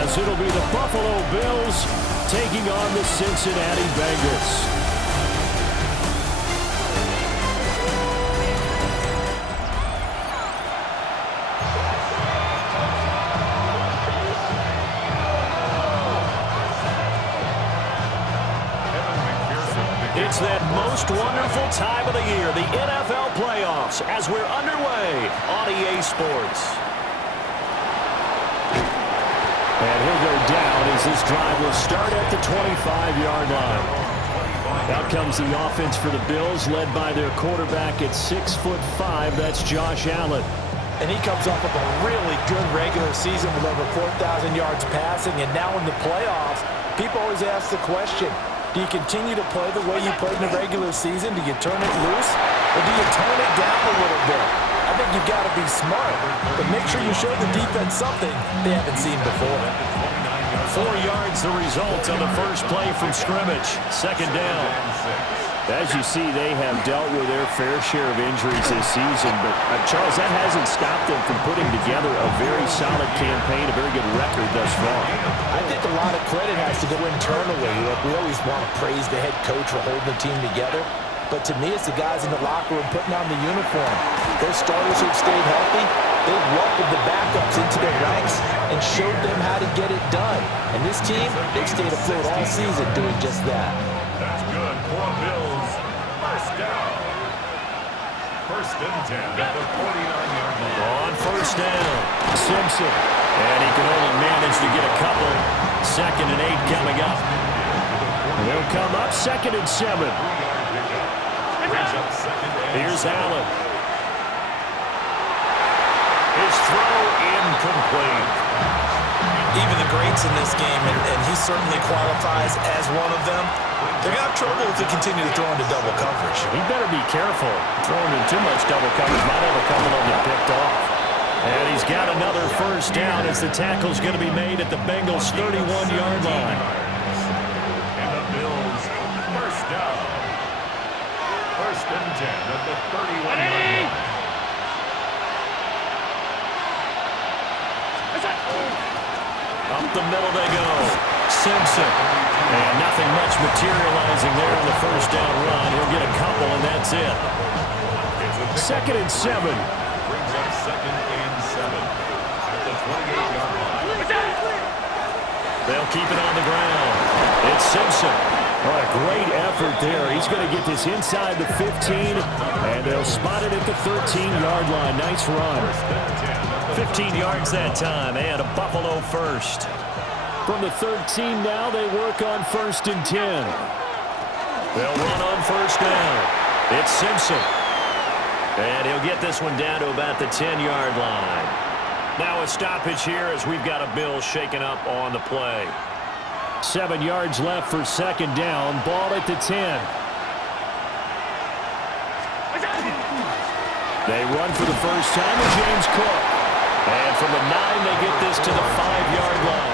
as it'll be the Buffalo Bills taking on the Cincinnati Bengals. It's that most wonderful time of the year, the NFL playoffs, as we're underway on EA Sports. And he'll go down as this drive will start at the 25-yard line. Out comes the offense for the Bills, led by their quarterback at 6'5". That's Josh Allen. And he comes off of a really good regular season with over 4,000 yards passing. And now in the playoffs, people always ask the question, do you continue to play the way you played in the regular season? Do you turn it loose? Or do you tone it down a little bit? I think you've got to be smart, but make sure you show the defense something they haven't seen before. 4 yards the result on the first play from scrimmage. Second down. As you see, they have dealt with their fair share of injuries this season, but Charles, that hasn't stopped them from putting together a very solid campaign, a very good record thus far. I think a lot of credit has to go internally. Look, we always want to praise the head coach for holding the team together, but to me, it's the guys in the locker room putting on the uniform. Those starters who've stayed healthy, they've welcomed the backups into their ranks and showed them how to get it done. And this team, they've stayed afloat all season doing just that. That's good for Bills. First down. First and 10 at the 49-yard line. On first down, Simpson. And he can only manage to get a couple. 2nd and 8 coming up. They'll come up 2nd and 7. Here's Allen. His throw incomplete. Even the greats in this game, and he certainly qualifies as one of them, they're going to have trouble if they continue to throw into double coverage. He better be careful. Throwing in too much double coverage might have a couple of them picked off. And he's got another first down as the tackle's going to be made at the Bengals' 31-yard line. And the Bills, first down. First and 10 at the 31-yard line. Up the middle they go. Simpson. And nothing much materializing there on the first down run. He'll get a couple, and that's it. 2nd and 7. Brings up 2nd and 7 at the 28-yard line. They'll keep it on the ground. It's Simpson. What a great effort there. He's going to get this inside the 15, and they'll spot it at the 13-yard line. Nice run. 15 yards that time, and a Buffalo first. From the 13 now, they work on 1st and 10. They'll run on first down. It's Simpson. And he'll get this one down to about the 10-yard line. Now a stoppage here as we've got a Bill shaken up on the play. 7 yards left for 2nd down. Ball at the 10. They run for the first time with James Cook. And from the 9, they get this to the 5-yard line.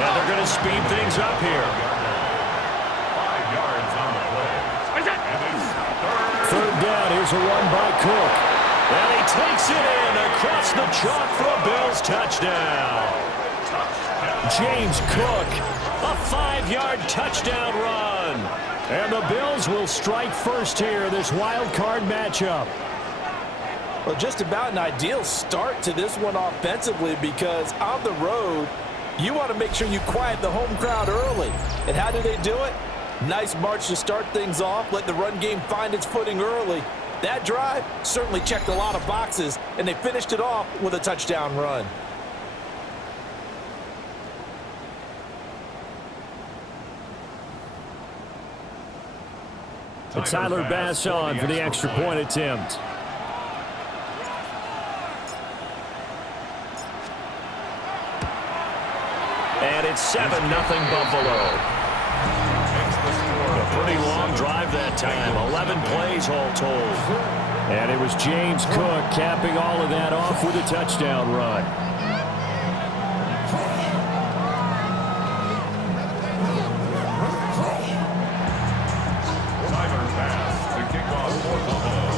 Now they're going to speed things up here. 5 yards on the play. Third down, here's a run by Cook. And he takes it in across the chalk for a Bills touchdown. James Cook, a 5-yard touchdown run. And the Bills will strike first here in this wild card matchup. Well, just about an ideal start to this one offensively, because on the road, you want to make sure you quiet the home crowd early. And how do they do it? Nice march to start things off, let the run game find its footing early. That drive certainly checked a lot of boxes, and they finished it off with a touchdown run. Tyler Bass on for the extra point attempt. And it's 7-0 Buffalo. A pretty long drive that time. 11 plays all told. And it was James Cook capping all of that off with a touchdown run. Tyler Bass to kick off for Buffalo.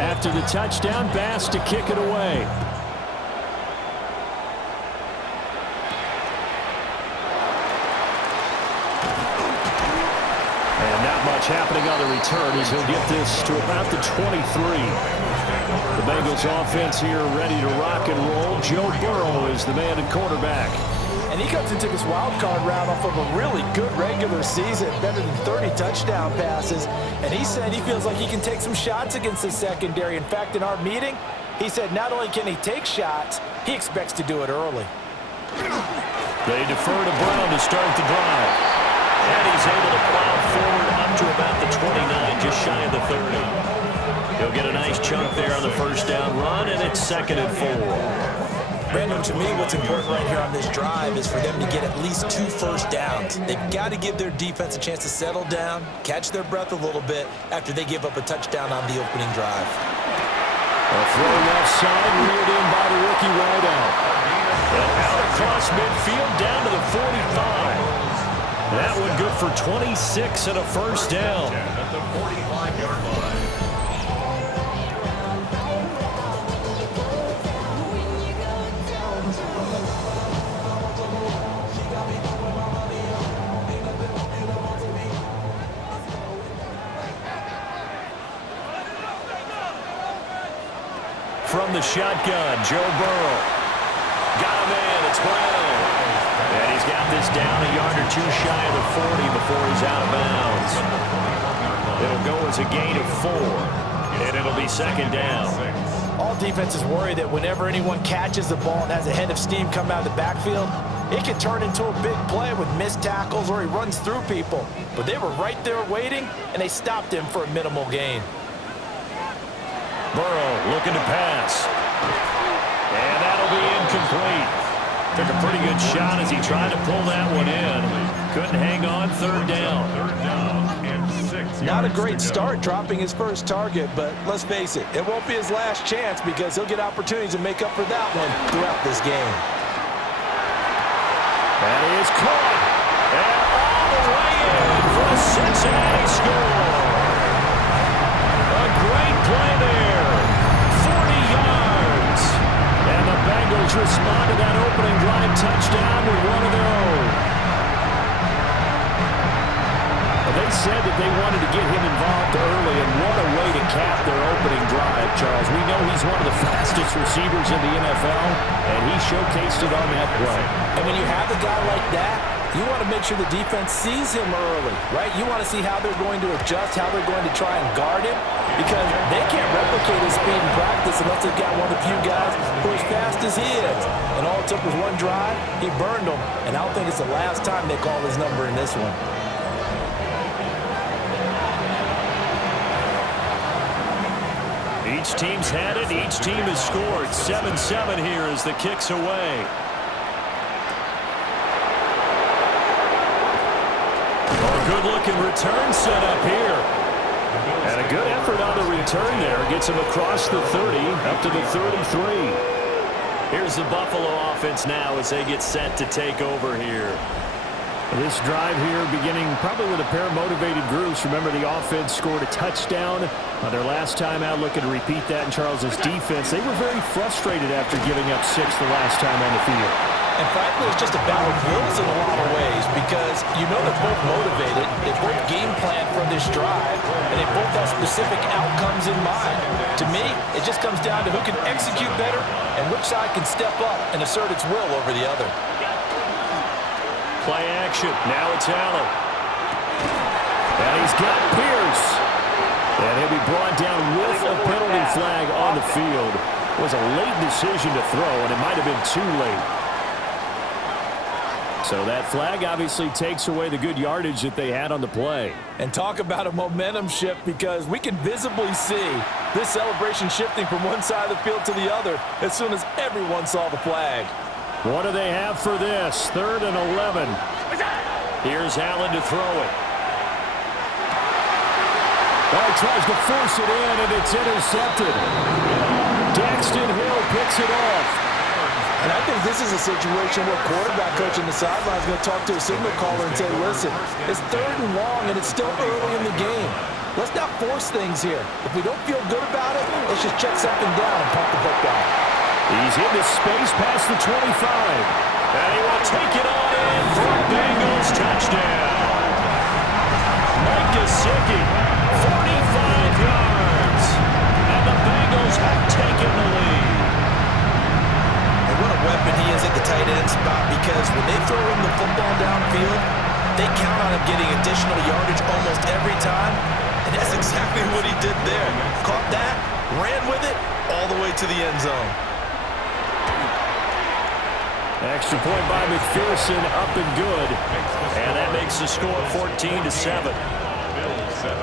After the touchdown, Bass to kick it away. much happening on the return as he'll get this to about the 23. The Bengals offense here ready to rock and roll. Joe Burrow is the man at quarterback. And he comes into this wild card round off of a really good regular season, better than 30 touchdown passes. And he said he feels like he can take some shots against the secondary. In fact, in our meeting, he said not only can he take shots, he expects to do it early. They defer to Brown to start the drive. And he's able to plow forward up to about the 29, just shy of the 30. He'll get a nice chunk there on the first down run, and it's 2nd and 4. Brandon, to me, what's important right here on this drive is for them to get at least 2 first downs. They've got to give their defense a chance to settle down, catch their breath a little bit after they give up a touchdown on the opening drive. A throw left side, reeled in by the rookie wideout. And out across midfield down to the 45. That one good for 26 and a first down. At the 45-yard line. From the shotgun, Joe Burrow. Got him in, it's Brown. And he's got this down a yard or 2 shy of the 40 before he's out of bounds. It'll go as a gain of 4, and it'll be 2nd down. All defenses worry that whenever anyone catches the ball and has a head of steam come out of the backfield, it can turn into a big play with missed tackles or he runs through people. But they were right there waiting, and they stopped him for a minimal gain. Burrow looking to pass. And that'll be incomplete. Took a pretty good shot as he tried to pull that one in. Couldn't hang on, 3rd down. 3rd down and 6. Not a great start dropping his first target, but let's face it, it won't be his last chance because he'll get opportunities to make up for that one throughout this game. That is caught. And all the way in for a Cincinnati score. A great play there. 40 yards. And the Bengals respond to that opening drive touchdown with one of their own. Well, they said that they wanted to get him involved early, and what a way to cap their opening drive, Charles. We know he's one of the fastest receivers in the NFL, and he showcased it on that play. And when you have a guy like that, you want to make sure the defense sees him early, right? You want to see how they're going to adjust, how they're going to try and guard him, because they can't replicate his speed in practice unless they've got one of the few guys who are as fast as he is. And all it took was one drive, he burned them, and I don't think it's the last time they call his number in this one. Each team's had it. Each team has scored. 7-7 here as the kick's away. A good-looking return set up here. And a good effort on the return there. Gets him across the 30, up to the 33. Here's the Buffalo offense now as they get set to take over here. This drive here beginning probably with a pair of motivated groups. Remember, the offense scored a touchdown on their last time out. Looking to repeat that in Charles's defense. They were very frustrated after giving up 6 the last time on the field. And frankly, it's just a battle of wills in a lot of ways because you know they're both motivated, they both game plan for this drive, and they both have specific outcomes in mind. To me, it just comes down to who can execute better and which side can step up and assert its will over the other. Play action. Now it's Allen. And he's got Pierce. And he'll be brought down with a penalty flag on the field. It was a late decision to throw, and it might have been too late. So that flag obviously takes away the good yardage that they had on the play. And talk about a momentum shift because we can visibly see this celebration shifting from one side of the field to the other as soon as everyone saw the flag. What do they have for this? 3rd and 11. Here's Allen to throw it. Oh, he tries to force it in, and it's intercepted. Daxton Hill picks it off. And I think this is a situation where quarterback coach in the sideline is going to talk to a signal caller and say, listen, it's 3rd and long, and it's still early in the game. Let's not force things here. If we don't feel good about it, let's just check something down and pump the football. He's into space past the 25. And he will take it on in for a Bengals touchdown. Mike Gesicki, 45 yards. And the Bengals have taken the lead. And what a weapon he is at the tight end spot, because when they throw him the football downfield, they count on him getting additional yardage almost every time. And that's exactly what he did there. Caught that, ran with it, all the way to the end zone. Extra point by McPherson, up and good. And that makes the score 14-7. Bills 7.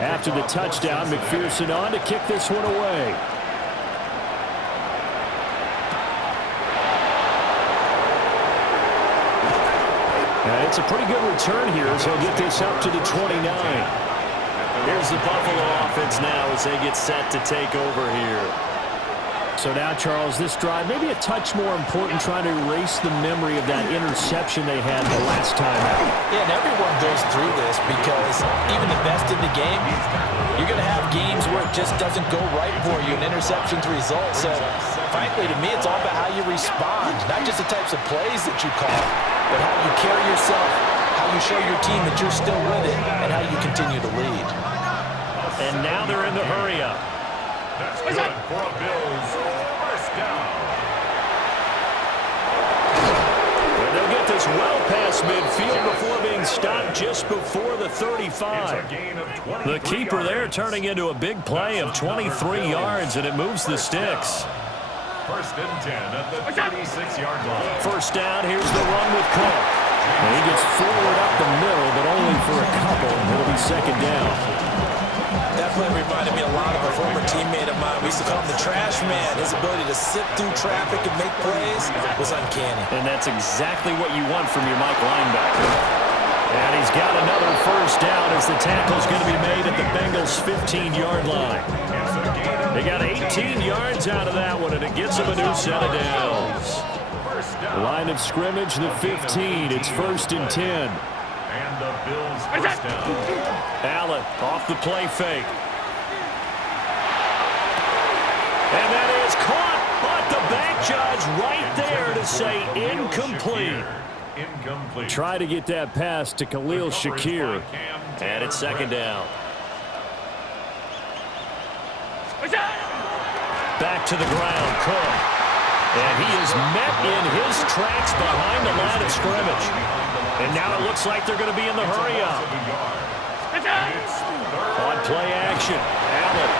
After the touchdown, McPherson on to kick this one away. And it's a pretty good return here as he'll get this up to the 29. Here's the Buffalo offense now as they get set to take over here. So now, Charles, this drive maybe a touch more important, trying to erase the memory of that interception they had the last time out. Yeah, and everyone goes through this, because even the best in the game, you're going to have games where it just doesn't go right for you, and interceptions result. So, frankly, to me, it's all about how you respond, not just the types of plays that you call, but how you carry yourself, how you show your team that you're still with it, and how you continue to lead. And now they're in the hurry-up. That's good for a Bills first down. And they'll get this well past midfield before being stopped just before the 35. The keeper there turning into a big play of 23 yards, and it moves the sticks. First and 10 at the 36-yard line. First down, here's the run with Cook. And he gets forward up the middle, but only for a couple, and it'll be second down. That play reminded me a lot of a former teammate of mine. We used to call him the trash man. His ability to sift through traffic and make plays was uncanny. And that's exactly what you want from your Mike linebacker. And he's got another first down as the tackle's going to be made at the Bengals' 15-yard line. They got 18 yards out of that one, and it gets them a new set of downs. Line of scrimmage, the 15. It's first and 10. And the Bills first down. Allen off the play fake. And that is caught, but the back judge right there to say incomplete. Incomplete. Try to get that pass to Khalil Shakir. And it's second down. Back to the ground, Cook. And he is met in his tracks behind the line of scrimmage. And now it looks like they're going to be in the hurry-up. On play action, Allen.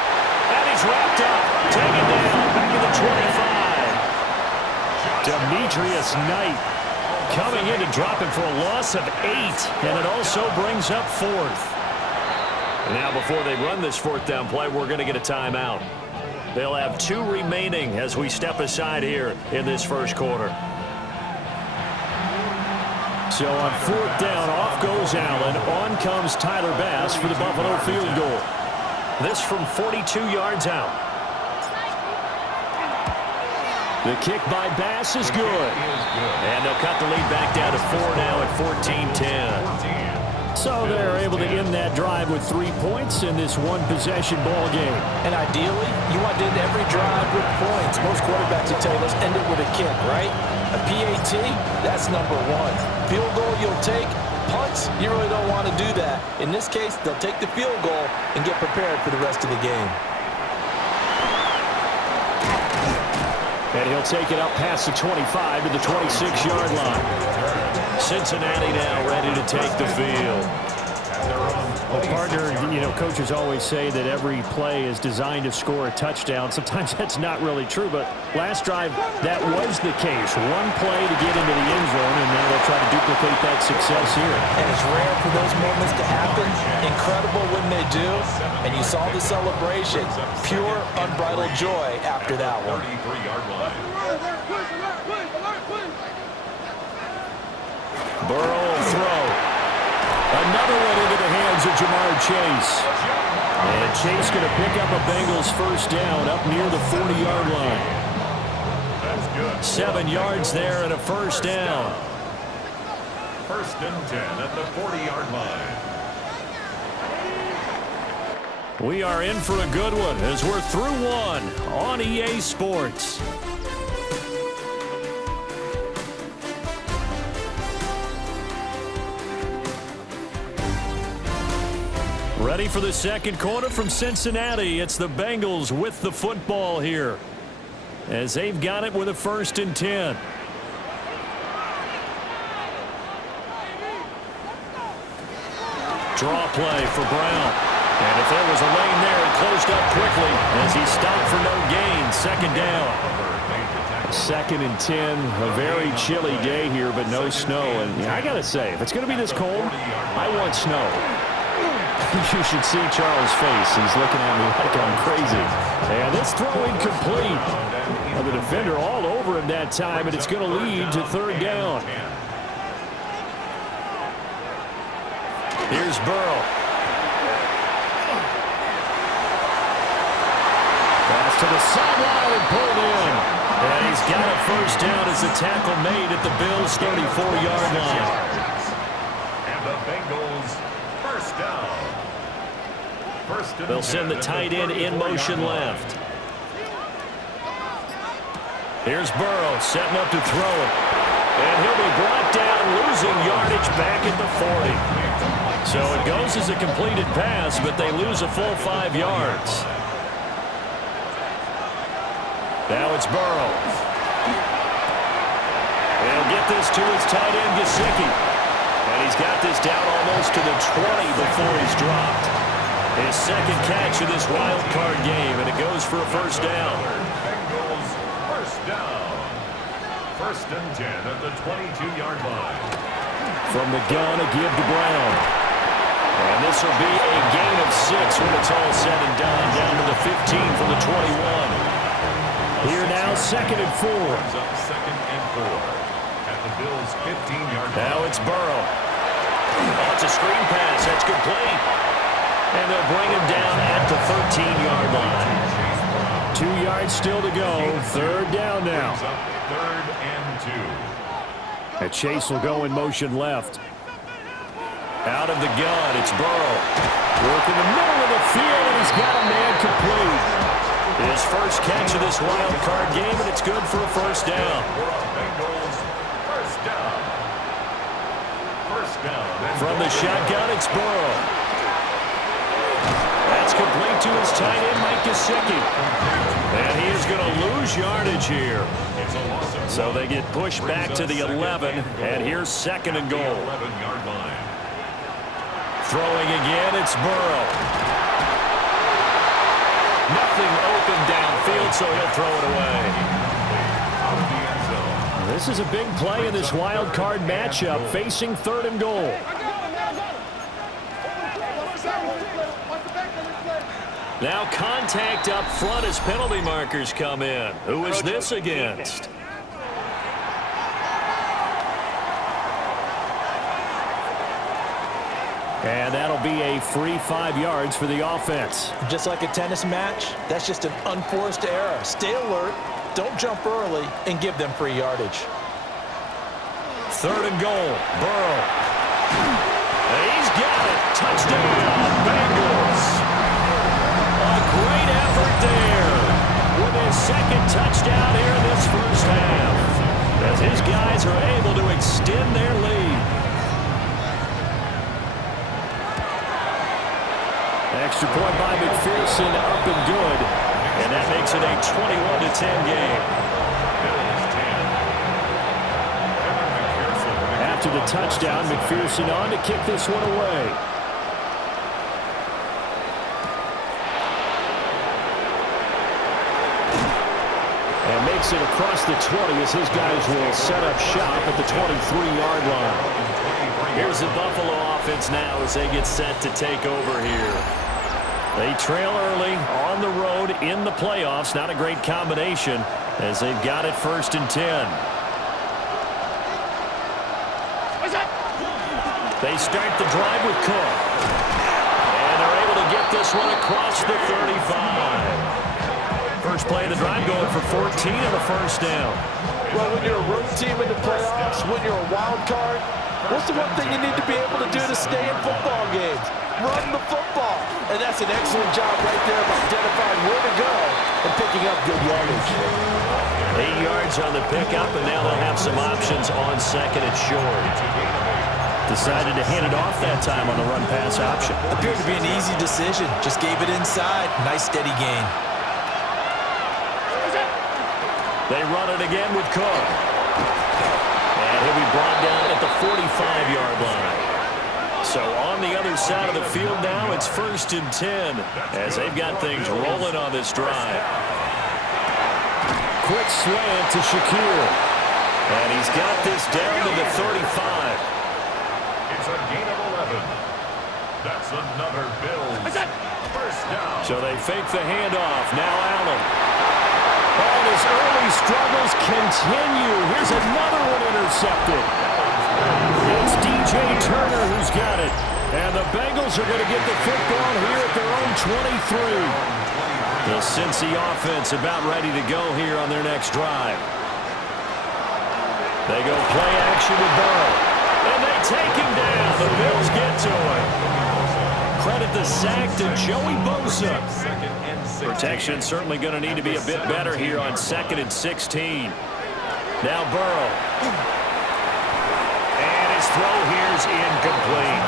And he's wrapped up. Taken down, back to the 25. Demetrius Knight Coming in to drop him for a loss of 8. And it also brings up fourth. Now before they run this fourth down play, we're going to get a timeout. They'll have 2 remaining as we step aside here in this first quarter. So on fourth down, off goes Allen. On comes Tyler Bass for the Buffalo field goal. This from 42 yards out. The kick by Bass is good. And they'll cut the lead back down to 4 now at 14-10. So they're able to end that drive with 3 points in this one-possession ball game. And ideally, you want to end every drive with points. Most quarterbacks will tell you, let's end it with a kick, right? A PAT, that's number 1. Field goal you'll take. Punts, you really don't want to do that. In this case, they'll take the field goal and get prepared for the rest of the game. And he'll take it up past the 25 to the 26-yard line. Cincinnati now ready to take the field. Well, partner, you know, coaches always say that every play is designed to score a touchdown. Sometimes that's not really true, but last drive, that was the case. One play to get into the end zone, and now they'll try to duplicate that success here. And it's rare for those moments to happen. Incredible when they do. And you saw the celebration. Pure, unbridled joy after that one. 33-yard line. Burrow will throw. Another one into the hands of Jamar Chase. And Chase going to pick up a Bengals first down up near the 40-yard line. That's good. 7 yards there and a first down. First and 10 at the 40-yard line. We are in for a good one as we're through one on EA Sports. Ready for the second quarter from Cincinnati. It's the Bengals with the football here as they've got it with a 1st and 10. Draw play for Brown. And if there was a lane there, it closed up quickly as he stopped for no gain. 2nd down. 2nd and 10. A very chilly day here, but no snow. And I got to say, if it's going to be this cold, I want snow. You should see Charles' face. He's looking at me like I'm crazy. And this throw incomplete. The defender all over him that time, and it's going to lead to 3rd down. Here's Burrow. Pass to the sideline and pulled in. And he's got a 1st down as the tackle made at the Bills' 34-yard line. And the Bengals 1st down. They'll send the tight end in motion left. Here's Burrow setting up to throw it. And he'll be brought down, losing yardage back at the 40. So it goes as a completed pass, but they lose a full 5 yards. Now it's Burrow. He'll get this to his tight end, Gesicki. And he's got this down almost to the 20 before he's dropped. His 2nd catch of this wild card game, and it goes for a 1st down. Bengals 1st down. 1st and 10 at the 22-yard line. From the gun, a give to Brown. And this will be a gain of 6 when it's all said and done, down to the 15 from the 21. Here now, 2nd and 4. Up 2nd and 4 at the Bills' 15-yard line. Now it's Burrow. Oh, it's a screen pass. That's complete. And they'll bring him down at the 13-yard line. 2 yards still to go. 3rd down now. 3rd and 2. And Chase will go in motion left. Out of the gun, it's Burrow. Work in the middle of the field, and he's got a man complete. His 1st catch of this wild card game, and it's good for a 1st down. Bengals 1st down. 1st down. From the shotgun, it's Burrow. That's complete to his tight end, Mike Gesicki. And he is going to lose yardage here. So they get pushed back to the 11, and here's 2nd and goal. 11-yard line. Throwing again, it's Burrow. Nothing open downfield, so he'll throw it away. Out of the end zone. This is a big play in this wild card matchup, facing 3rd and goal. Now contact up front as penalty markers come in. Who is this against? And that'll be a free 5 yards for the offense. Just like a tennis match, that's just an unforced error. Stay alert, don't jump early, and give them free yardage. 3rd and goal. Burrow. And he's got it. Touchdown, Bengals. A great effort there with his 2nd touchdown here in this 1st half, as his guys are able to extend their lead. Extra point by McPherson, up and good. And that makes it a 21-10 game. After the touchdown, McPherson on to kick this one away. And makes it across the 20 as his guys will set up shop at the 23-yard line. Here's the Buffalo offense now as they get set to take over here. They trail early on the road in the playoffs. Not a great combination as they've got it 1st and 10. They start the drive with Cook. And they're able to get this one across the 35. First play of the drive going for 14 and a 1st down. Well, when you're a road team in the playoffs, when you're a wild card, What's the one thing you need to be able to do to stay in football games? Run the football. And that's an excellent job right there of identifying where to go and picking up good yardage. 8 yards on the pickup, and now they'll have some options on second and short. Decided to hand it off that time on the run-pass option. Appeared to be an easy decision. Just gave it inside. Nice steady gain. They run it again with Cook. And he'll be brought down at the 45-yard line. So on the other side of the field now, it's 1st and 10 as they've got things rolling on this drive. Quick slant to Shakir. And he's got this down to the 35. It's a gain of 11. That's another Bills first down. So they fake the handoff. Now Allen. And his early struggles continue. Here's another one intercepted. It's DJ Turner who's got it. And the Bengals are going to get the football here at their own 23. The Cincy offense about ready to go here on their next drive. They go play action with Burrow. And they take him down. The Bills get to him. Credit the sack to Joey Bosa. Protection certainly going to need to be a bit better here on 2nd and 16. Now Burrow. And his throw here is incomplete.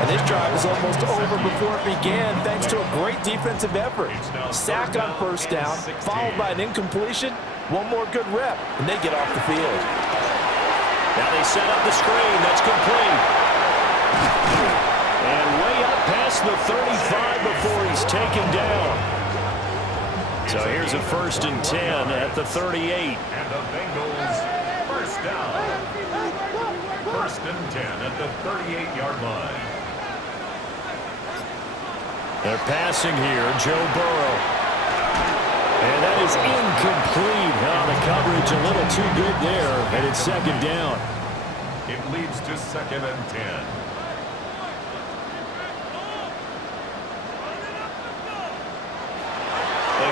And this drive is almost over before it began thanks to a great defensive effort. Sack on 1st down, followed by an incompletion. One more good rep, and they get off the field. Now they set up the screen. That's complete. And way up past the 35 before he's taken down. So here's a 1st and 10 at the 38. And the Bengals first down. 1st and 10 at the 38-yard line. They're passing here, Joe Burrow. And that is incomplete. Oh, the coverage a little too good there, and it's 2nd down. It leads to 2nd and 10.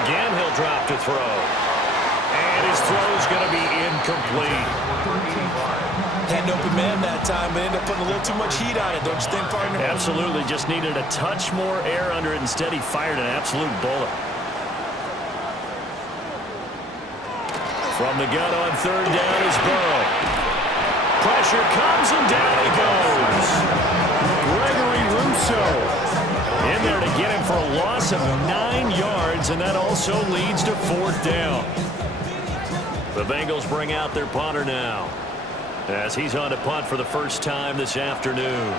Again, he'll drop to throw. And his throw's going to be incomplete. Had an open man that time, but ended up putting a little too much heat on it, don't you think, partner? Absolutely. Just needed a touch more air under it. Instead, he fired an absolute bullet. From the gun on 3rd down is Burrow. Pressure comes, and down he goes. Gregory Rousseau in there to get him for a loss of 9 yards, and that also leads to 4th down. The Bengals bring out their punter now, as he's on to punt for the first time this afternoon.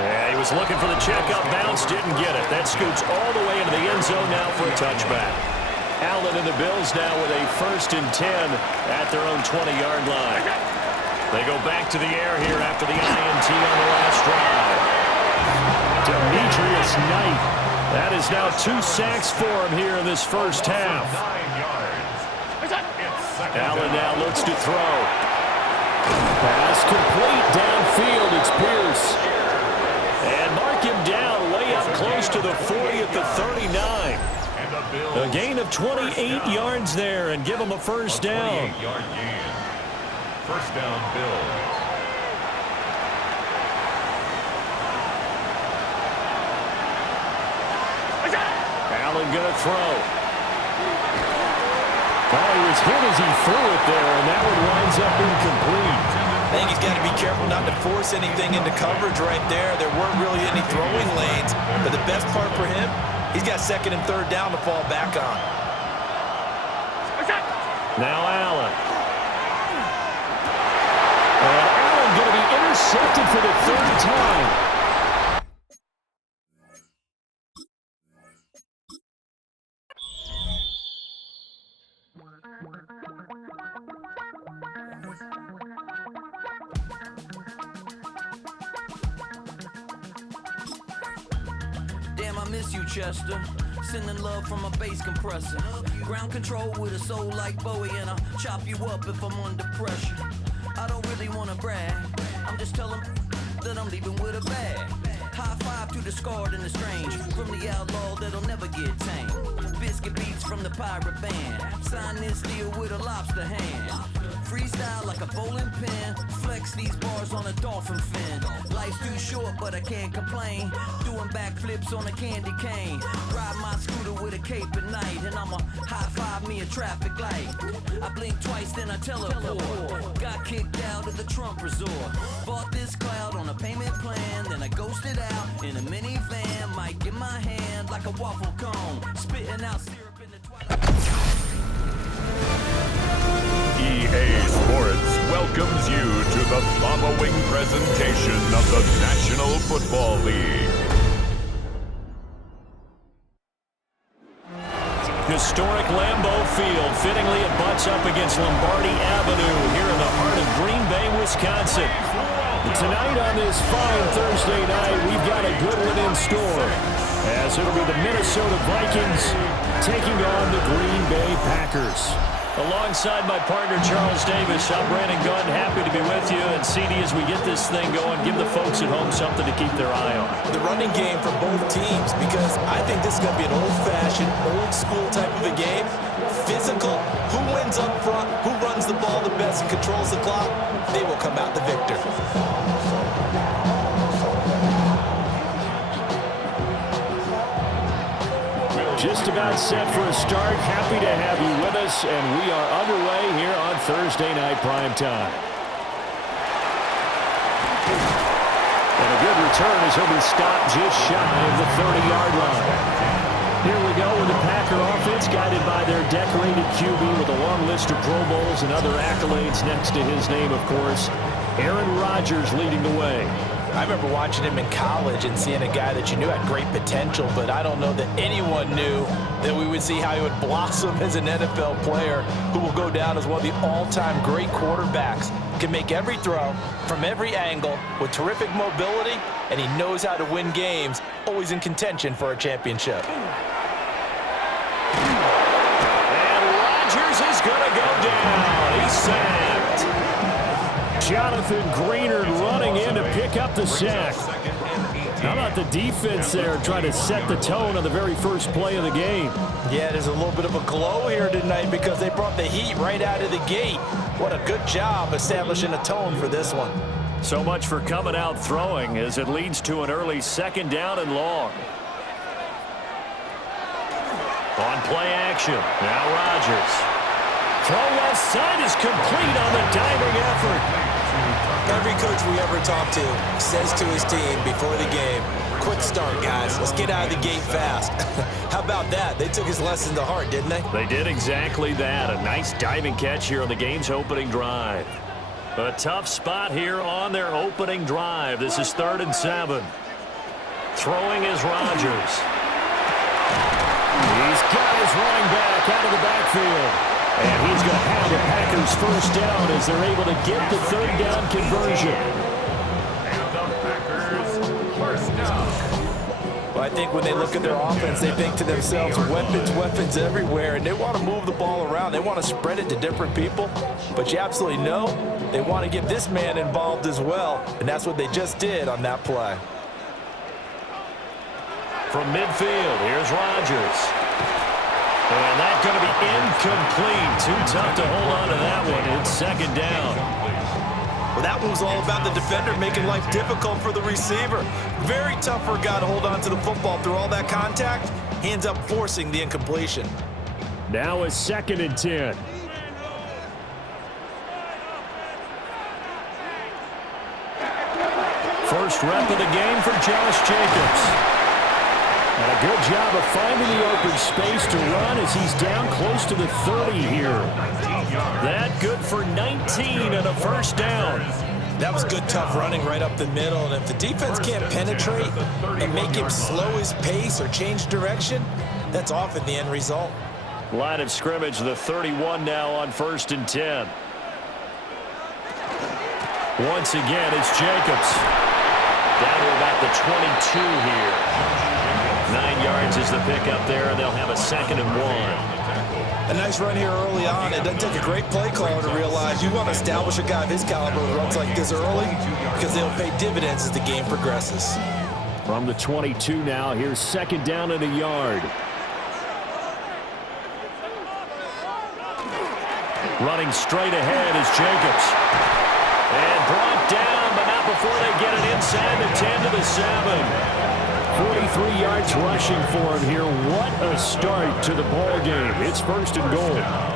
Yeah, he was looking for the checkup bounce, didn't get it. That scoots all the way into the end zone now for a touchback. Allen and the Bills now with a 1st and 10 at their own 20-yard line. They go back to the air here after the INT on the last drive. Demetrius Knight. That is now 2 sacks for him here in this first half. 9 yards. Allen now looks to throw. Pass complete downfield. It's Pierce. And mark him down way up close to the 40 at the 39. A gain of 28 yards there and give him a first down. 28-yard gain. First down, Bills. Allen gonna throw. Oh, he was hit as he threw it there, and that one winds up incomplete. I think he's got to be careful not to force anything into coverage right there. There weren't really any throwing lanes, but the best part for him, he's got 2nd and 3rd down to fall back on. Now Allen. And Allen going to be intercepted for the 3rd time. Damn, I miss you, Chester. Sending love from a bass compressor. Ground control with a soul like Bowie, and I'll chop you up if I'm under pressure. I don't really wanna brag. I'm just telling that I'm leaving with a bag. High five to the scarred and the strange. From the outlaw that'll never get tamed. Biscuit beats from the pirate band. Sign this deal with a lobster hand. Freestyle like a bowling pin. Flex these bars on a dolphin fin. Life's too short, but I can't complain. Doing backflips on a candy cane. Ride my scooter with a cape at night. And I'ma high-five me a traffic light. I blink twice, then I teleport. Got kicked out of the Trump resort. Bought this cloud on a payment plan. Then I ghosted out in a minivan. Mic in my hand like a waffle cone. Spitting out syrup in the twilight. EA Sports welcomes you to the following presentation of the National Football League. Historic Lambeau Field fittingly it butts up against Lombardi Avenue here in the heart of Green Bay, Wisconsin. Tonight on this fine Thursday night, we've got a good one in store, as it'll be the Minnesota Vikings taking on the Green Bay Packers. Alongside my partner, Charles Davis, I'm Brandon Gunn, happy to be with you. And CD, as we get this thing going, give the folks at home something to keep their eye on. The running game for both teams, because I think this is going to be an old-fashioned, old-school type of a game. Physical, who wins up front, who runs the ball the best and controls the clock, they will come out the victor. Just about set for a start. Happy to have you with us, and we are underway here on Thursday Night Prime Time. And a good return as he'll be stopped just shy of the 30-yard line. Here we go with the Packer offense, guided by their decorated QB with a long list of Pro Bowls and other accolades next to his name, of course. Aaron Rodgers leading the way. I remember watching him in college and seeing a guy that you knew had great potential, but I don't know that anyone knew that we would see how he would blossom as an NFL player who will go down as one of the all-time great quarterbacks. Can make every throw from every angle with terrific mobility, and he knows how to win games, always in contention for a championship. And Rodgers is going to go down. He's sacked. Jonathan Greenard running in to pick up the sack. How about the defense there trying to set the tone on the very first play of the game? Yeah, there's a little bit of a glow here tonight because they brought the heat right out of the gate. What a good job establishing a tone for this one. So much for coming out throwing as it leads to an early second down and long. On play action, now Rodgers. Throw left side is complete on the diving effort. Every coach we ever talk to says to his team before the game, quick start, guys. Let's get out of the gate fast. How about that? They took his lesson to heart, didn't they? They did exactly that. A nice diving catch here on the game's opening drive. A tough spot here on their opening drive. This is 3rd and 7. Throwing is Rodgers. He's got his running back out of the backfield. And he's going to have the Packers first down as they're able to get the 3rd down conversion. And the Packers first down. Well, I think when they look at their offense, they think to themselves, weapons everywhere, and they want to move the ball around. They want to spread it to different people. But you absolutely know they want to get this man involved as well, and that's what they just did on that play. From midfield, here's Rodgers. And that's going to be incomplete. Too tough to hold on to that one. It's 2nd down. Well, that one was all about the defender making life difficult for the receiver. Very tough for a guy to hold on to the football through all that contact. He ends up forcing the incompletion. Now a 2nd and 10. First rep of the game for Josh Jacobs. And a good job of finding the open space to run as he's down close to the 30 here. That good for 19 and a first down. That was good, tough running right up the middle. And if the defense can't penetrate and make him slow his pace or change direction, that's often the end result. Line of scrimmage, the 31 now on 1st and 10. Once again, it's Jacobs. Down to about the 22 here. 9 yards is the pickup there, and they'll have a 2nd and 1. A nice run here early on. It doesn't take a great play caller to realize you want to establish a guy of his caliber who runs like this early because they'll pay dividends as the game progresses. From the 22 now, here's 2nd down and a yard. Running straight ahead is Jacobs. And brought down, but not before they get it inside the 10 to the 7. 43 yards rushing for him here. What a start to the ball game. It's 1st and goal.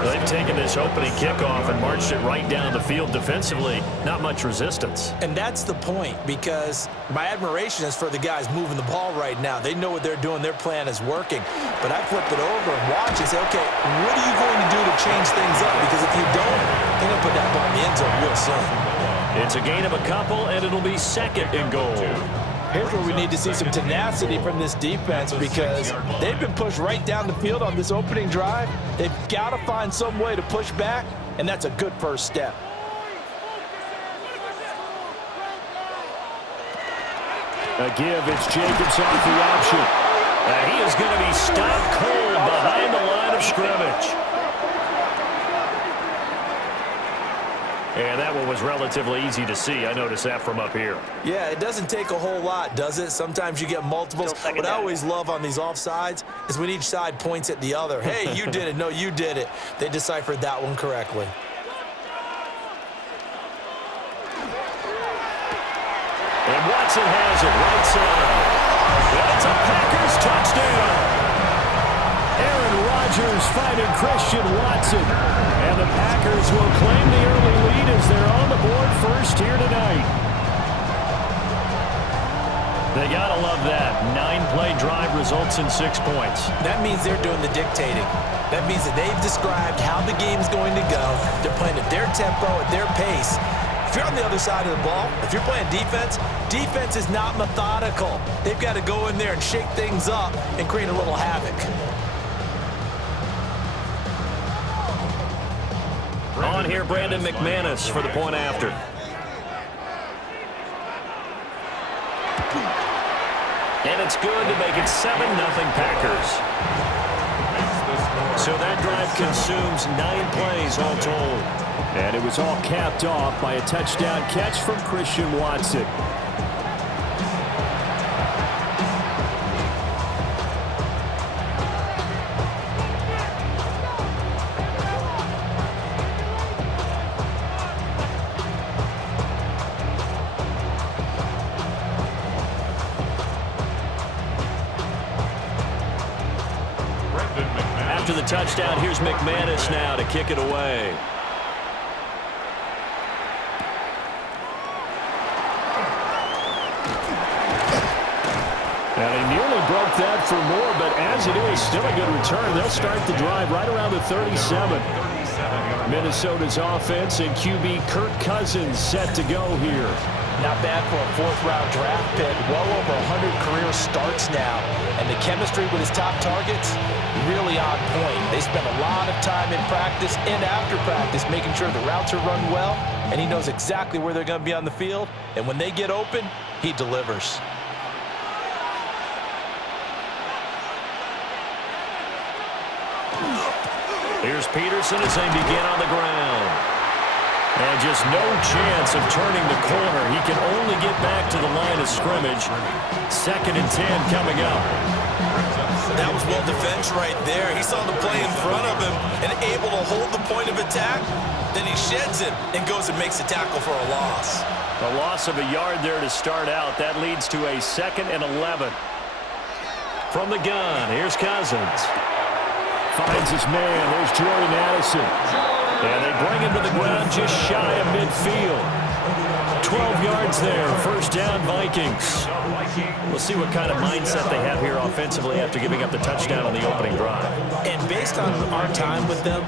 They've taken this opening kickoff and marched it right down the field defensively. Not much resistance. And that's the point, because my admiration is for the guys moving the ball right now. They know what they're doing. Their plan is working. But I flip it over and watch and say, okay, what are you going to do to change things up? Because if you don't, they're going to put that ball in the end zone real soon. It's a gain of a couple, and it'll be 2nd and goal. Here's where we need to see some tenacity from this defense, because they've been pushed right down the field on this opening drive. They've got to find some way to push back, and that's a good first step. A give, it's Jacobs off the option. And he is going to be stopped cold behind the line of scrimmage. And that one was relatively easy to see. I noticed that from up here. Yeah, it doesn't take a whole lot, does it? Sometimes you get multiples. What I always love on these offsides is when each side points at the other. Hey, you did it. No, you did it. They deciphered that one correctly. And Watson has it right side. And it's a Packers touchdown. Aaron Rodgers finding Christian Watson. And the Packers will claim the early lead as they're on the board first here tonight. They got to love that. 9-play drive results in 6 points. That means they're doing the dictating. That means that they've described how the game's going to go. They're playing at their tempo, at their pace. If you're on the other side of the ball, if you're playing defense, defense is not methodical. They've got to go in there and shake things up and create a little havoc. On here, Brandon McManus for the point after. And it's good to make it 7-0 Packers. So that drive consumes 9 plays all told. And it was all capped off by a touchdown catch from Christian Watson. After the touchdown, here's McManus now to kick it away. And he nearly broke that for more, but as it is, still a good return. They'll start the drive right around the 37. Minnesota's offense and QB Kirk Cousins set to go here. Not bad for a 4th-round draft pick. Well over 100 career starts now. And the chemistry with his top targets, really on point. They spend a lot of time in practice and after practice making sure the routes are run well, and he knows exactly where they're going to be on the field. And when they get open, he delivers. Here's Peterson as they begin on the ground. And just no chance of turning the corner. He can only get back to the line of scrimmage. 2nd and 10 coming up. That was well defense right there. He saw the play in front of him and able to hold the point of attack. Then he sheds him and goes and makes a tackle for a loss. A loss of a yard there to start out. That leads to a 2nd and 11. From the gun, here's Cousins. Finds his man. There's Jordan Addison. And they bring him to the ground just shy of midfield. 12 yards there. 1st down, Vikings. We'll see what kind of mindset they have here offensively after giving up the touchdown on the opening drive. And based on our time with them,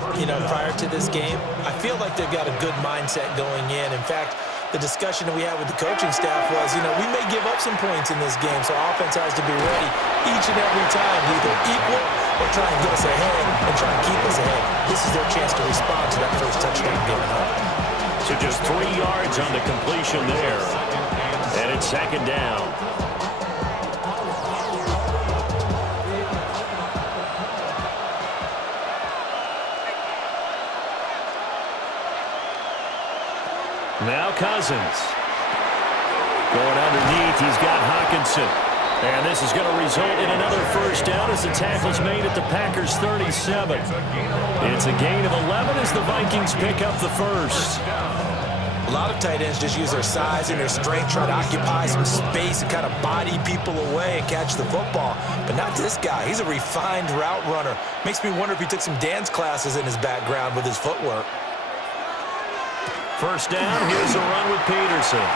prior to this game, I feel like they've got a good mindset going in. In fact, the discussion that we had with the coaching staff was, we may give up some points in this game, so offense has to be ready each and every time to either equal or try and get us ahead and try and keep us ahead. This is their chance to respond to that first touchdown given up. So just 3 yards on the completion there. And it's 2nd down. Now Cousins. Going underneath, he's got Hawkinson. And this is going to result in another first down as the tackle's made at the Packers' 37. It's a gain of 11 as the Vikings pick up the first. A lot of tight ends just use their size and their strength, try to occupy some space and kind of body people away and catch the football. But not this guy. He's a refined route runner. Makes me wonder if he took some dance classes in his background with his footwork. First down, here's a run with Peterson.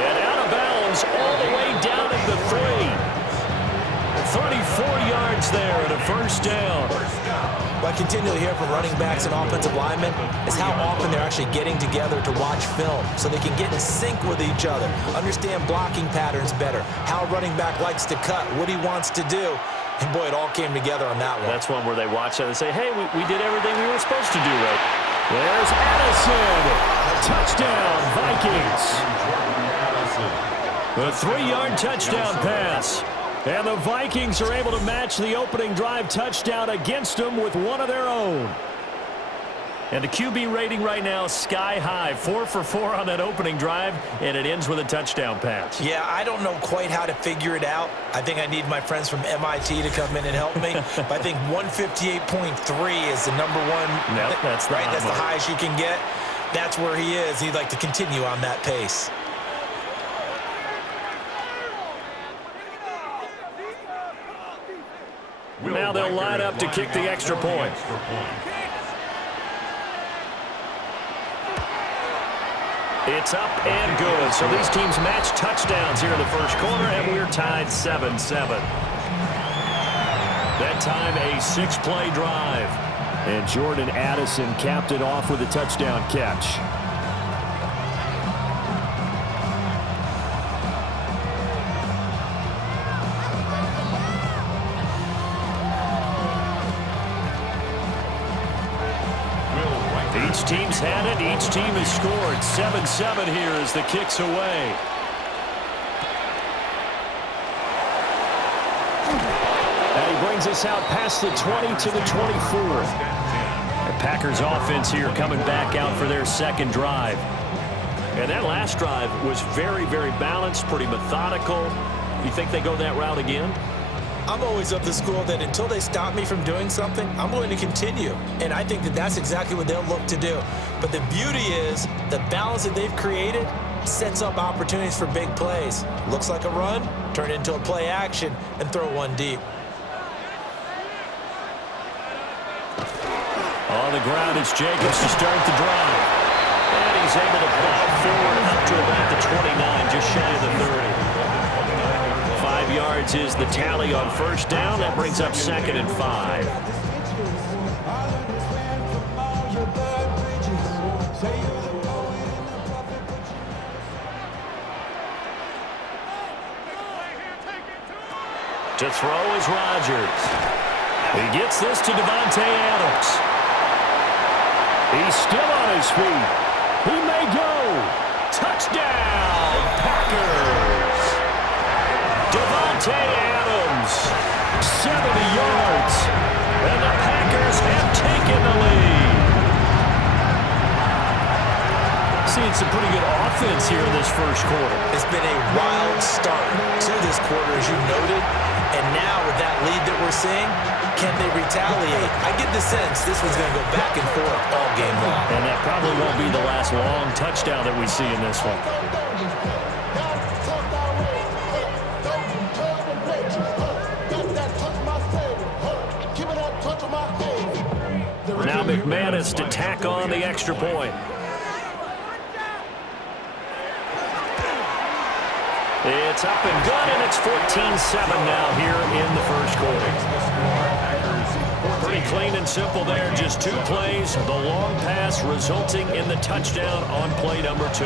And out of bounds all the way down at the 3. 34 yards there and a first down. What I continually hear from running backs and offensive linemen is how often they're actually getting together to watch film so they can get in sync with each other, understand blocking patterns better, how a running back likes to cut, what he wants to do. And, boy, it all came together on that one. That's one where they watch that and say, hey, we did everything we were supposed to do right. There's Addison. Touchdown, Vikings. A 3-yard touchdown pass. And the Vikings are able to match the opening drive touchdown against them with one of their own. And the QB rating right now, sky high. 4 for 4 on that opening drive, and it ends with a touchdown pass. Yeah, I don't know quite how to figure it out. I think I need my friends from MIT to come in and help me. But I think 158.3 is the number one. Nope, that's the right. That's the highest you can get. That's where he is. He'd like to continue on that pace. Now they'll line up to kick the extra point. It's up and good. So these teams match touchdowns here in the first quarter, and we're tied 7-7. That time, a 6-play drive. And Jordan Addison capped it off with a touchdown catch. Each team's had it. Each team has scored. 7-7 here as the kick's away. And he brings us out past the 20 to the 24. The Packers offense here coming back out for their second drive. And that last drive was very, very balanced, pretty methodical. You think they go that route again? I'm always of the school that until they stop me from doing something, I'm going to continue. And I think that that's exactly what they'll look to do. But the beauty is the balance that they've created sets up opportunities for big plays. Looks like a run, turn it into a play action, and throw one deep. On the ground, it's Jacobs to start the drive. And he's able to plow forward up to about the 29, just shy of the 30. 5 yards is the tally on first down. That brings up 2nd and 5. To throw is Rodgers. He gets this to Devontae Adams. He's still on his feet. He may go. Touchdown, Packers. Devontae Adams, 70 yards, and the Packers have taken the lead. Seeing some pretty good offense here in this first quarter. It's been a wild start to this quarter, as you noted, and now with that lead that we're seeing, can they retaliate? I get the sense this one's going to go back and forth all game long. And that probably won't be the last long touchdown that we see in this one. Now McManus to tack on the extra point. It's up and good, and it's 14-7 now here in the first quarter. Pretty clean and simple there, just 2 plays. The long pass resulting in the touchdown on play number 2.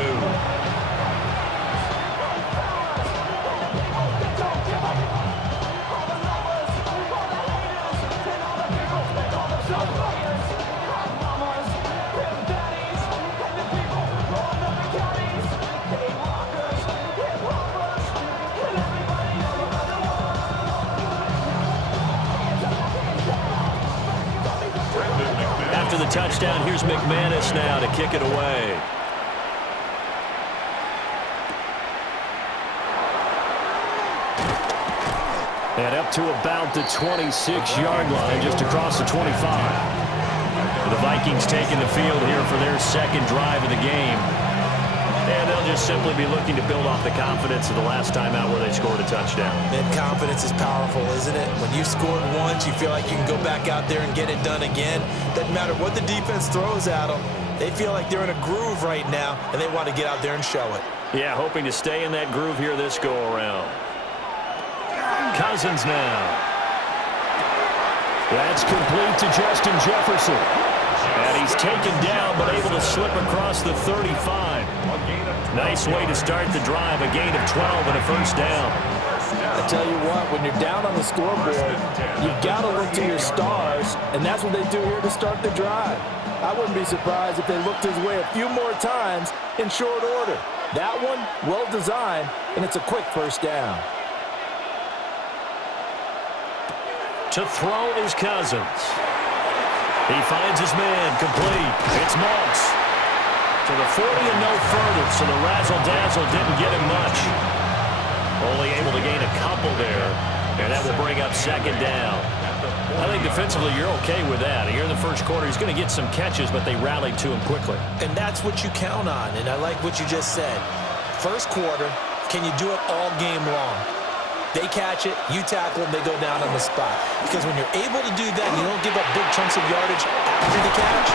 After the touchdown, here's McManus now to kick it away. And up to about the 26-yard line, just across the 25. The Vikings taking the field here for their second drive of the game. And they'll just simply be looking to build off the confidence of the last time out where they scored a touchdown. And confidence is powerful, isn't it? When you've scored once, you feel like you can go back out there and get it done again. Doesn't matter what the defense throws at them. They feel like they're in a groove right now, and they want to get out there and show it. Yeah, hoping to stay in that groove here this go-around. Cousins now. That's complete to Justin Jefferson. And he's taken down, but able to slip across the 35. Nice way to start the drive, a gain of 12 and a first down. I tell you what, when you're down on the scoreboard, you've got to look to your stars, and that's what they do here to start the drive. I wouldn't be surprised if they looked his way a few more times in short order. That one, well designed, and it's a quick first down. To throw is Cousins. He finds his man, complete. It's Moss. To the 40 and no further, so the razzle-dazzle didn't get him much. Only able to gain a couple there, and that will bring up second down. I think defensively you're okay with that. Here in the first quarter, he's going to get some catches, but they rallied to him quickly. And that's what you count on, and I like what you just said. First quarter, can you do it all game long? They catch it, you tackle them, they go down on the spot. Because when you're able to do that, you don't give up big chunks of yardage after the catch,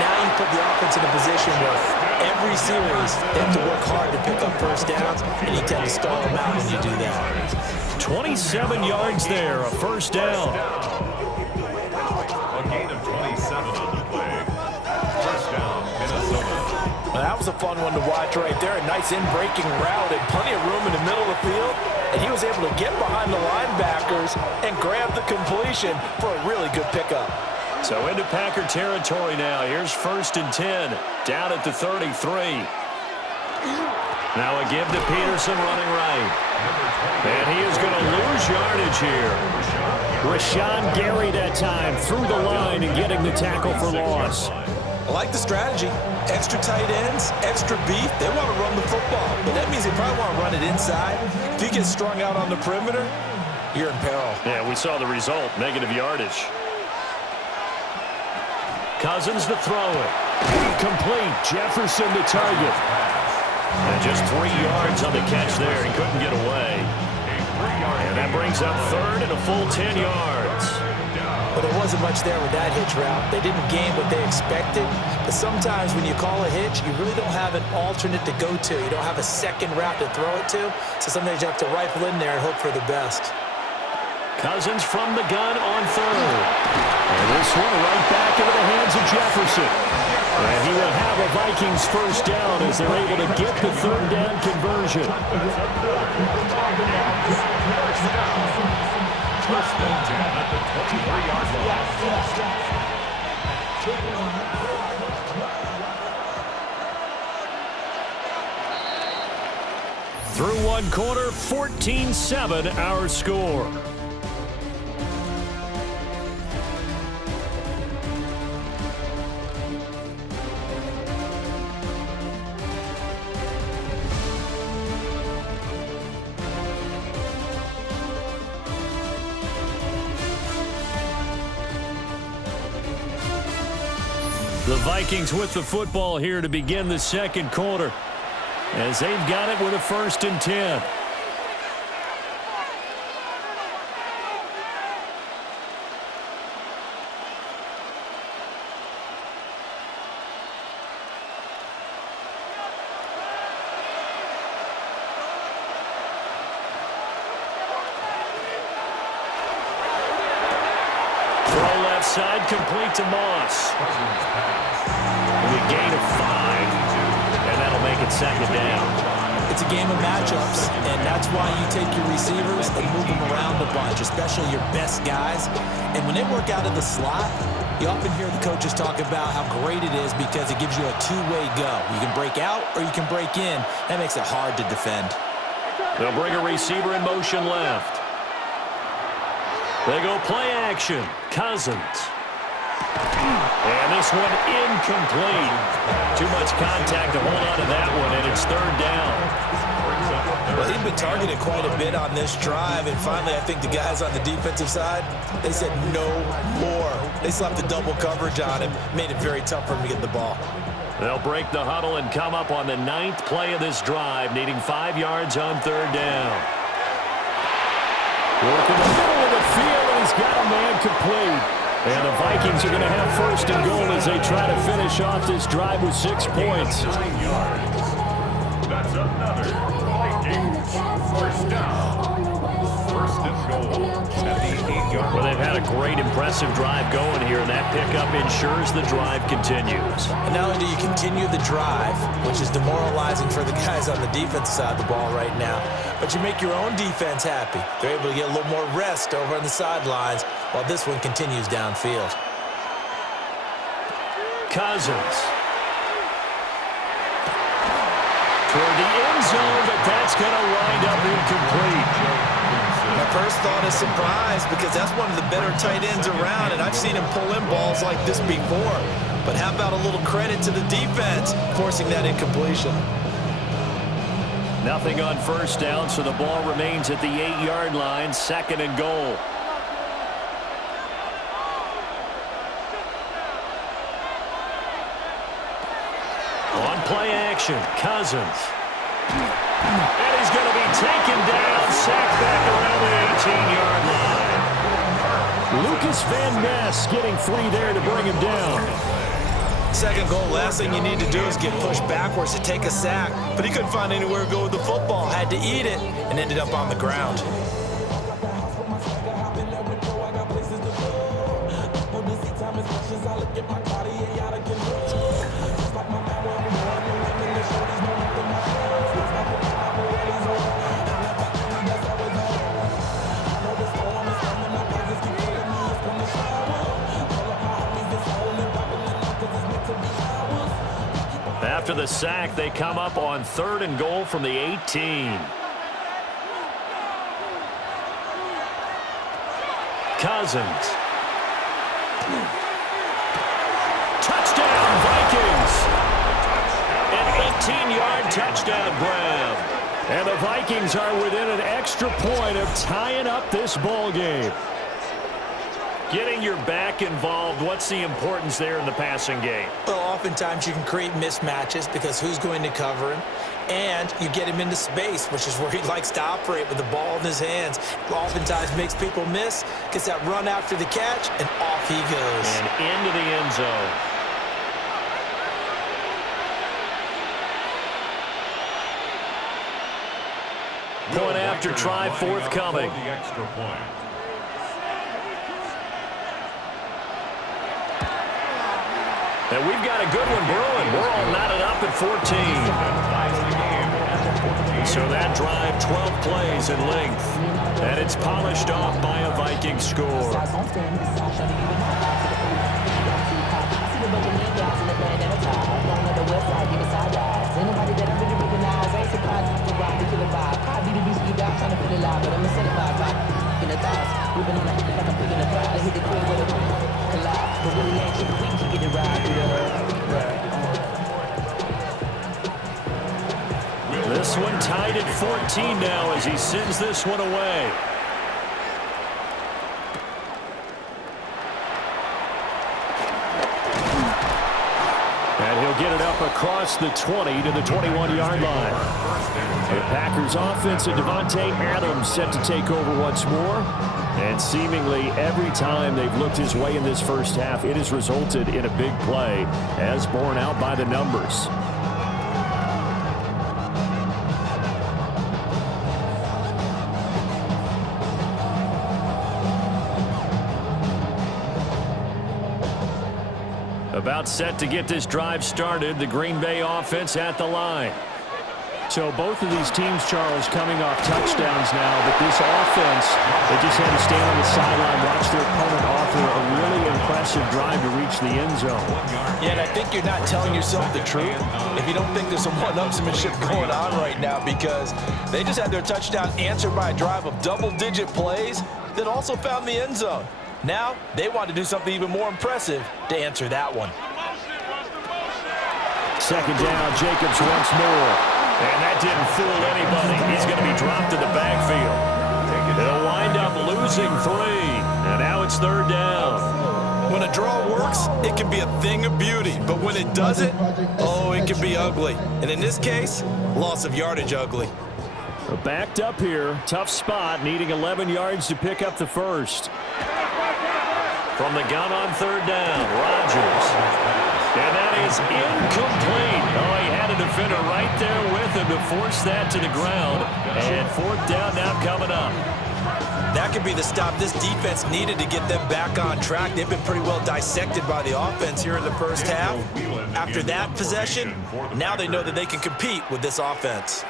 now you put the offense in a position where every series they have to work hard to pick up first downs, and you tend to stall them out when you do that. 27 yards there, a first down. A gain of 27 on the play. First down, Minnesota. Well, that was a fun one to watch right there. A nice in-breaking route and plenty of room in the middle of the field. And he was able to get behind the linebackers and grab the completion for a really good pickup. So into Packer territory now. Here's 1st and 10, down at the 33. Now a give to Peterson running right. And he is going to lose yardage here. Rashawn Gary that time through the line and getting the tackle for loss. I like the strategy. Extra tight ends, extra beef. They want to run the football, but that means they probably want to run it inside. If you get strung out on the perimeter, you're in peril. Yeah, we saw the result, negative yardage. Cousins to throw it. Complete. Jefferson to target. And just 3 yards on the catch there. He couldn't get away. And that brings up 3rd and a full 10 yards. But there wasn't much there with that hitch route. They didn't gain what they expected. But sometimes when you call a hitch, you really don't have an alternate to go to. You don't have a second route to throw it to. So sometimes you have to rifle in there and hope for the best. Cousins from the gun on 3rd. And this one right back into the hands of Jefferson. And he will have a Vikings first down as they're able to get the 3rd down conversion. First and 10 at the 23-yard line. Through one quarter, 14-7 our score. The Vikings with the football here to begin the second quarter, as they've got it with a 1st and 10. Throw left side, complete to Moss. We gain of 5, and that'll make it second down. It's a game of matchups, and that's why you take your receivers and move them around a bunch, especially your best guys. And when they work out of the slot, you often hear the coaches talk about how great it is because it gives you a two-way go. You can break out or you can break in. That makes it hard to defend. They'll bring a receiver in motion left. They go play action. Cousins. And this one incomplete. Too much contact to hold on to that one, and it's third down. Well, he'd been targeted quite a bit on this drive, and finally I think the guys on the defensive side, they said no more. They slapped the double coverage on him, made it very tough for him to get the ball. They'll break the huddle and come up on the 9th play of this drive, needing 5 yards on third down. Working the middle of the field, and he's got a man complete. And the Vikings are going to have first and goal as they try to finish off this drive with 6 points. 9 yards. That's another Vikings first down. First and goal at the 8-yard line. Well, they've had a great, impressive drive going here, and that pickup ensures the drive continues. And not only do you continue the drive, which is demoralizing for the guys on the defensive side of the ball right now, but you make your own defense happy. They're able to get a little more rest over on the sidelines while this one continues downfield. Cousins. Toward the end zone, but that's going to wind up incomplete. My first thought is surprise because that's one of the better tight ends around, and I've seen him pull in balls like this before. But how about a little credit to the defense forcing that incompletion? Nothing on first down, so the ball remains at the 8-yard line, second and goal. On play action, Cousins. And he's going to be taken down, sacked back around the 18-yard line. Lucas Van Ness getting 3 there to bring him down. Second goal, last thing you need to do is get pushed backwards to take a sack. But he couldn't find anywhere to go with the football, had to eat it, and ended up on the ground. After the sack, they come up on third and goal from the 18. Cousins. Touchdown, Vikings! An 18-yard touchdown grab. And the Vikings are within an extra point of tying up this ball game. Getting your back involved, what's the importance there in the passing game? Well, oftentimes you can create mismatches because who's going to cover him? And you get him into space, which is where he likes to operate with the ball in his hands. Oftentimes makes people miss, gets that run after the catch, and off he goes. And into the end zone. Point after try forthcoming. The extra point. And we've got a good one brewing. We're all knotted up at 14. So that drive, 12 plays in length. And it's polished off by a Viking score. This one tied at 14 now as he sends this one away. And he'll get it up across the 20 to the 21-yard line. The Packers offense and Devontae Adams set to take over once more. And seemingly every time they've looked his way in this first half, it has resulted in a big play, as borne out by the numbers. About set to get this drive started, the Green Bay offense at the line. So both of these teams, Charles, coming off touchdowns now, but this offense, they just had to stand on the sideline, watch their opponent offer a really impressive drive to reach the end zone. Yeah, and I think you're not telling yourself the truth if you don't think there's some one-upsmanship going on right now, because they just had their touchdown answered by a drive of double-digit plays that also found the end zone. Now, they want to do something even more impressive to answer that one. Second down, Jacobs once more. And that didn't fool anybody. He's going to be dropped in the backfield. They'll wind up losing 3. And now it's third down. When a draw works, it can be a thing of beauty. But when it doesn't, oh, it can be ugly. And in this case, loss of yardage ugly. Backed up here. Tough spot, needing 11 yards to pick up the first. From the gun on third down, Rodgers. And that is incomplete. Oh, he had a defender right there with him to force that to the ground. And fourth down now coming up. That could be the stop this defense needed to get them back on track. They've been pretty well dissected by the offense here in the first half. After that possession, now they know that they can compete with this offense.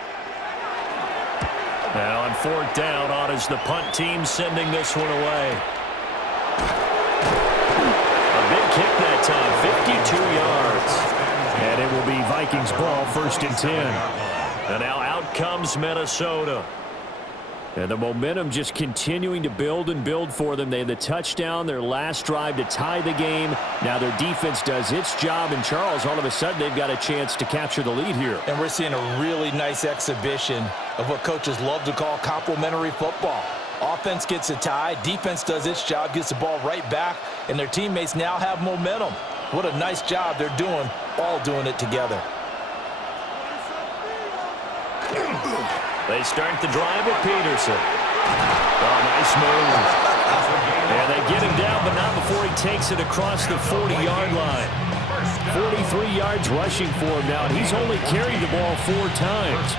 Now on fourth down, on is the punt team sending this one away. A big kick that time, 52 yards. And it will be Vikings ball, 1st and 10. And now out comes Minnesota. And the momentum just continuing to build and build for them. They had the touchdown, their last drive to tie the game. Now their defense does its job. And Charles, all of a sudden, they've got a chance to capture the lead here. And we're seeing a really nice exhibition of what coaches love to call complementary football. Offense gets a tie, defense does its job, gets the ball right back, and their teammates now have momentum. What a nice job they're doing, all doing it together. They start the drive with Peterson. Oh, nice move. And they get him down, but not before he takes it across the 40-yard line. 43 yards rushing for him now, and he's only carried the ball 4 times.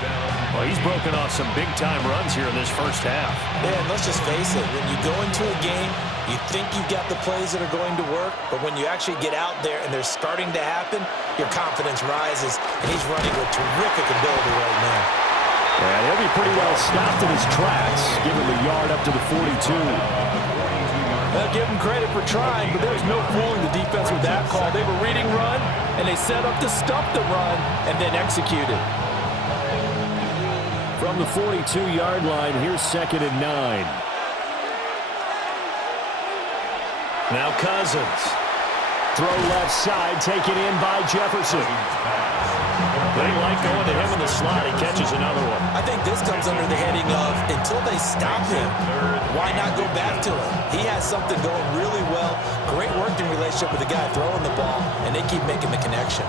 Well, he's broken off some big-time runs here in this first half. Man, let's just face it. When you go into a game, you think you've got the plays that are going to work, but when you actually get out there and they're starting to happen, your confidence rises, and he's running with terrific ability right now. And he'll be pretty well stopped in his tracks, giving the yard up to the 42. Well, give him credit for trying, but there's no fooling the defense with that call. They were reading run, and they set up to stop the run and then executed. From the 42-yard line, here's 2nd and 9. Now Cousins. Throw left side, taken in by Jefferson. They like going to him in the slot. He catches another one. I think this comes under the heading of, until they stop him, why not go back to him? He has something going really well. Great working relationship with the guy throwing the ball, and they keep making the connection.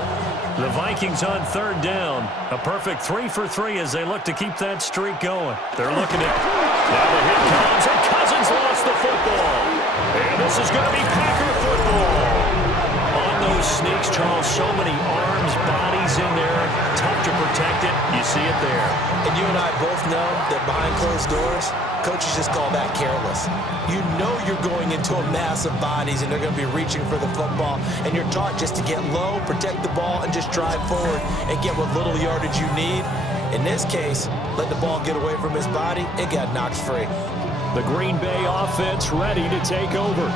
The Vikings on third down. A perfect 3 for 3 as they look to keep that streak going. They're looking at... Now the hit comes, and Cousins lost the football. And this is going to be Packer football. On those sneaks, Charles, so many arms, bodies in there. Tough to protect it. You see it there. And you and I both know that behind closed doors, coaches just call that careless. You know you're going into a mass of bodies and they're going to be reaching for the football, and you're taught just to get low, protect the ball, and just drive forward and get what little yardage you need. In this case, let the ball get away from his body. It got knocked free. The Green Bay offense ready to take over.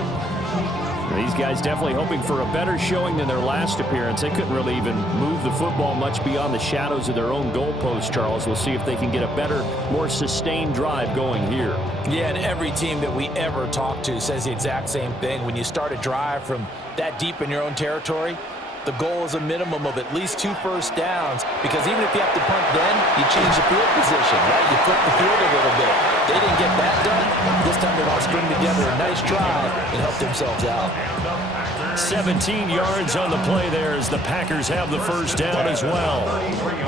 These guys definitely hoping for a better showing than their last appearance. They couldn't really even move the football much beyond the shadows of their own goalpost, Charles. We'll see if they can get a better, more sustained drive going here. Yeah, and every team that we ever talk to says the exact same thing. When you start a drive from that deep in your own territory, the goal is a minimum of at least 2 first downs, because even if you have to punt then, you change the field position, right? You flip the field a little bit. They didn't get that done. This time they're going to string together a nice drive and help themselves out. 17 yards on the play there as the Packers have the first down as well.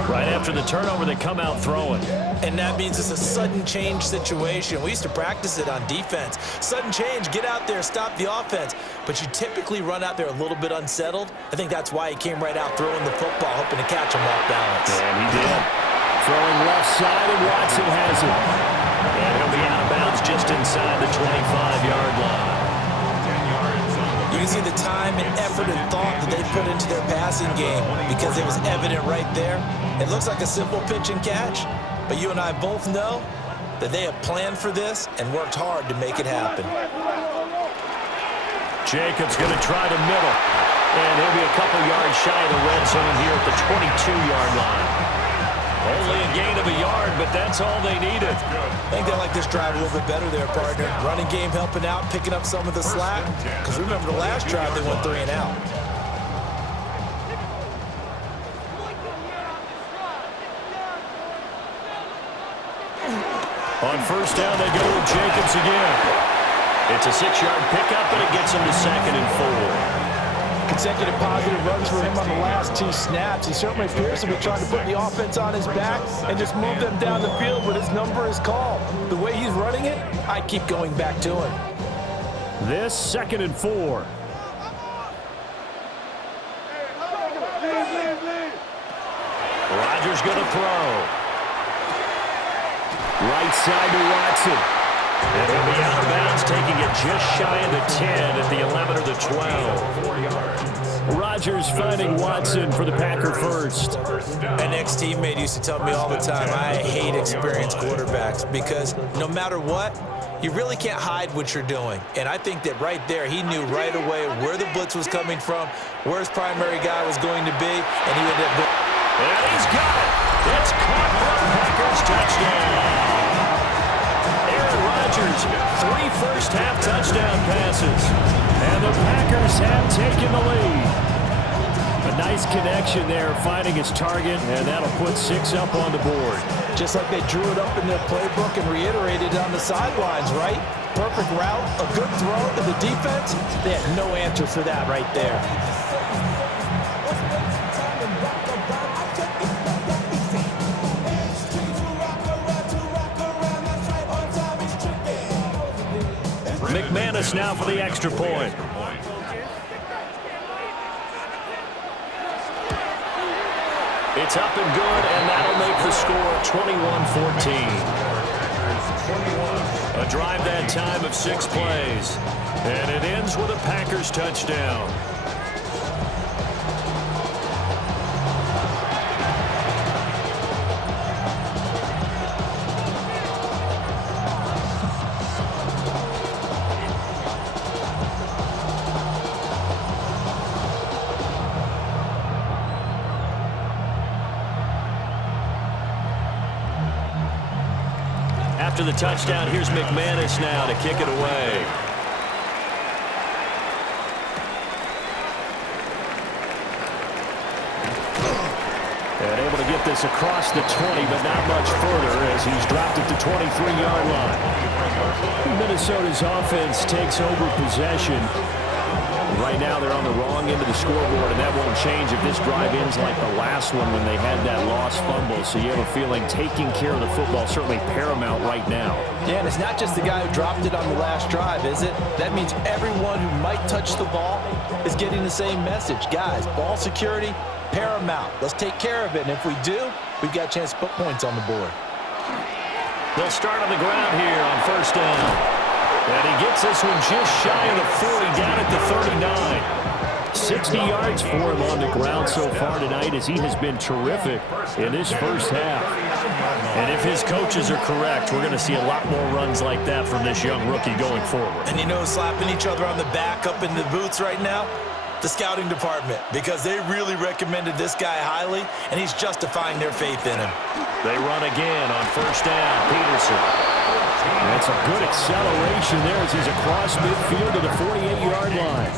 Right after the turnover, they come out throwing. And that means it's a sudden change situation. We used to practice it on defense. Sudden change, get out there, stop the offense. But you typically run out there a little bit unsettled. I think that's why he came right out throwing the football, hoping to catch him off balance. And he did. Throwing left side, and Watson has it. And he'll be out of bounds just inside the 25-yard line. You can see the time and effort and thought that they put into their passing game, because it was evident right there. It looks like a simple pitch and catch, but you and I both know that they have planned for this and worked hard to make it happen. Jacobs going to try to middle, and he'll be a couple yards shy of the red zone here at the 22-yard line. Only a gain of a yard, but that's all they needed. I think they like this drive a little bit better there, partner. Running game helping out, picking up some of the slack. Because remember the last drive, they went 3 and out. On first down, they go with Jacobs again. It's a 6-yard pickup, and it gets him to 2nd and 4. Consecutive positive runs for him on the last 2 snaps. He certainly appears to be trying to put the offense on his back and just move them down the field, but his number is called. The way he's running it, I keep going back to him. This 2nd and 4. Rodgers going to throw. Right side to Watson. And he'll be out of bounds, taking it just shy of the 10 at the 11 or the 12. Rodgers finding Watson for the Packer first. An ex-teammate used to tell me all the time, I hate experienced quarterbacks because no matter what, you really can't hide what you're doing. And I think that right there, he knew right away where the blitz was coming from, where his primary guy was going to be, and he ended up going. And he's got it. It's caught for a Packers touchdown. Aaron Rodgers, 3 first-half touchdown passes. And the Packers have taken the lead. A nice connection there, finding his target, and that'll put 6 up on the board. Just like they drew it up in their playbook and reiterated it on the sidelines, right? Perfect route, a good throw to the defense. They had no answer for that right there. McManus now for the extra point. It's up and good, and that'll make the score 21-14. A drive that time of 6 plays. And it ends with a Packers touchdown. After the touchdown, here's McManus now to kick it away. And able to get this across the 20, but not much further as he's dropped it to 23-yard line. Minnesota's offense takes over possession. Right now they're on the wrong end of the scoreboard, and that won't change if this drive ends like the last one when they had that lost fumble. So you have a feeling taking care of the football certainly paramount right now. Yeah, and it's not just the guy who dropped it on the last drive, is it? That means everyone who might touch the ball is getting the same message. Guys, ball security, paramount. Let's take care of it, and if we do, we've got a chance to put points on the board. They'll start on the ground here on first down. And he gets this one just shy of the 40, down at the 39. 60 yards for him on the ground so far tonight as he has been terrific in this first half. And if his coaches are correct, we're going to see a lot more runs like that from this young rookie going forward. And you know, slapping each other on the back up in the booths right now? The scouting department, because they really recommended this guy highly, and he's justifying their faith in him. They run again on first down. Peterson. That's a good acceleration there as he's across midfield to the 48-yard line.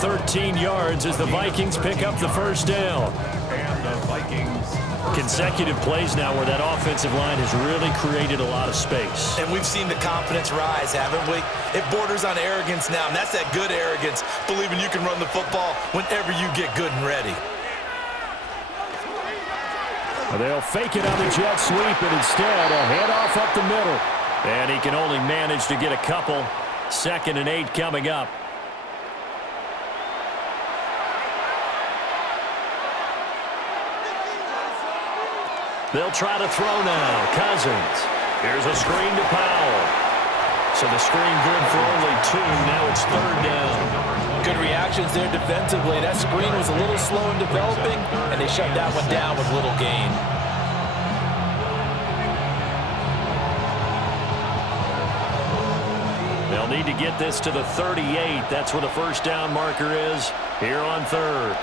13 yards as the Vikings pick up the first down. And the Vikings. Consecutive plays now where that offensive line has really created a lot of space. And we've seen the confidence rise, haven't we? It borders on arrogance now, and that's that good arrogance, believing you can run the football whenever you get good and ready. They'll fake it on the jet sweep, and instead a handoff up the middle. And he can only manage to get a couple. 2nd and 8 coming up. They'll try to throw now. Cousins. Here's a screen to Powell. So the screen good for only 2. Now it's 3rd down. Good reactions there defensively. That screen was a little slow in developing, and they shut that one down with little gain. They'll need to get this to the 38. That's where the first down marker is here on 3rd.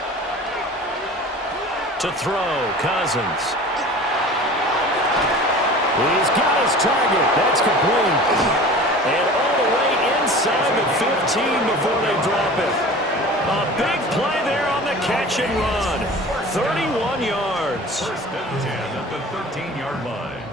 To throw, Cousins. He's got his target. That's complete. And all the way inside the 15 before they drop it. A big play there on the catch and run. 31 yards. First and 10 at the 13-yard line.